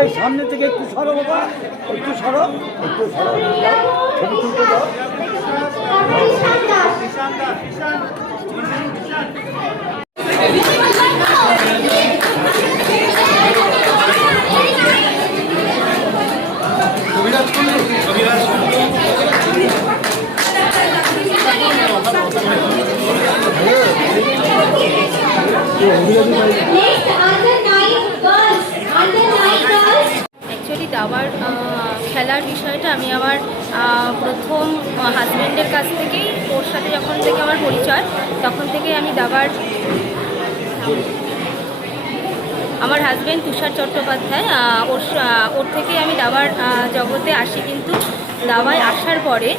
এই সামনে থেকে একটু সরো বাবা, একটু সরো, একটু সরো, ছবি তুলতে দাও। অ্যাকচুয়ালি দাবার খেলার বিষয়টা আমি আমার প্রথম হাজব্যান্ডের কাছ থেকেই, ওর সাথে যখন থেকে আমার পরিচয় তখন থেকে আমি দাবার, আমার হাজব্যান্ড তুষার চট্টোপাধ্যায়, ওর থেকে আমি দাবার জগতে আসি। কিন্তু দাবায় আসার পরে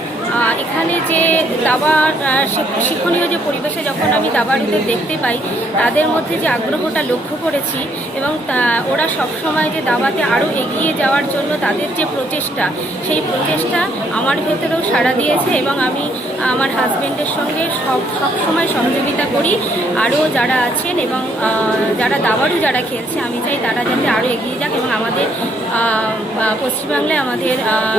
এখানে যে দাবার শিক্ষণীয় যে পরিবেশে যখন আমি দাবাড়ুদের দেখতে পাই, তাদের মধ্যে যে আগ্রহটা লক্ষ্য করেছি এবং ওরা সবসময় যে দাবাতে আরও এগিয়ে যাওয়ার জন্য তাদের যে প্রচেষ্টা, সেই প্রচেষ্টা আমার ভেতরেও সাড়া দিয়েছে এবং আমি আমার হাজব্যান্ডের সঙ্গে সবসময় সহযোগিতা করি। আরও যারা আছেন এবং যারা দাবাড়ু যারা খেলছে, আমি চাই তারা যাতে আরও এগিয়ে যাক। এবং আমাদের পশ্চিমবাংলায় আমাদের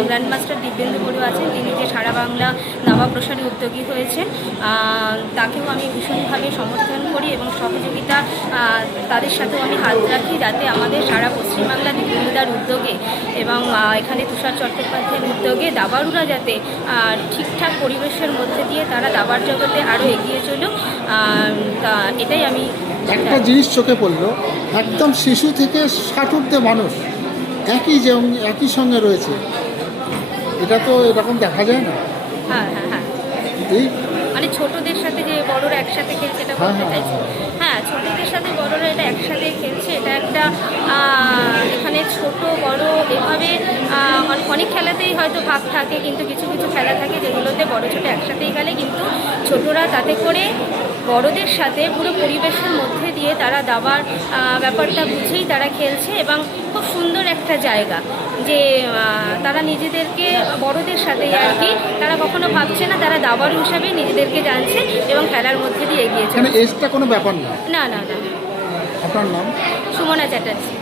গ্র্যান্ডমাস্টার দিব্যেন্দু বড়ুয়া আছেন, তিনি যে সারা বাংলা দাবা প্রসারে উদ্যোগী হয়েছেন, তাকেও আমি ভীষণভাবে সমর্থন করি এবং সহযোগিতা তাদের সাথেও আমি হাত রাখি, যাতে আমাদের সারা পশ্চিমবাংলা দিব্যেন্দুদার উদ্যোগে এবং এখানে তুষার চট্টোপাধ্যায়ের উদ্যোগে দাবাড়ুরা যাতে ঠিকঠাক পরিবেশের মধ্যে দিয়ে তারা দাবার জগতে আরও এগিয়ে চলুক, তা এটাই আমি। একটা জিনিস চোখে পড়লো, একদম শিশু থেকে 60 ঊর্ধ্বে মানুষ একই সঙ্গে রয়েছে, এটা তো এরকম দেখা যায় না। হ্যাঁ হ্যাঁ হ্যাঁ, এই মানে ছোটদের সাথে যে বড়রা একসাথে খেলছে এটা বলতে চাইছি। হ্যাঁ, ছোটদের সাথে বড়রা এটা একসাথে খেলছে, এটা একটা এখানে ছোট বড় এভাবে অনেক খেলাতেই হয়তো ভাগ থাকে, কিন্তু কিছু কিছু খেলা থাকে যেগুলোতে বড় ছোট একসাথেই খেলে, কিন্তু ছোটরা তাতে করে বড়দের সাথে পুরো পরিবেশের মধ্যে দিয়ে তারা দাবার ব্যাপারটা বুঝেই তারা খেলছে এবং খুব সুন্দর একটা জায়গা যে তারা নিজেদেরকে বড়দের সাথে আর কি, তারা কখনো ভাবছে না, তারা দাবাড়ু হিসাবে নিজেদেরকে জানছে এবং খেলার মধ্যে দিয়ে এগিয়েছে। এজটা কোনো ব্যাপার না। না না না। আপনার নাম? সুমনা চ্যাটার্জি।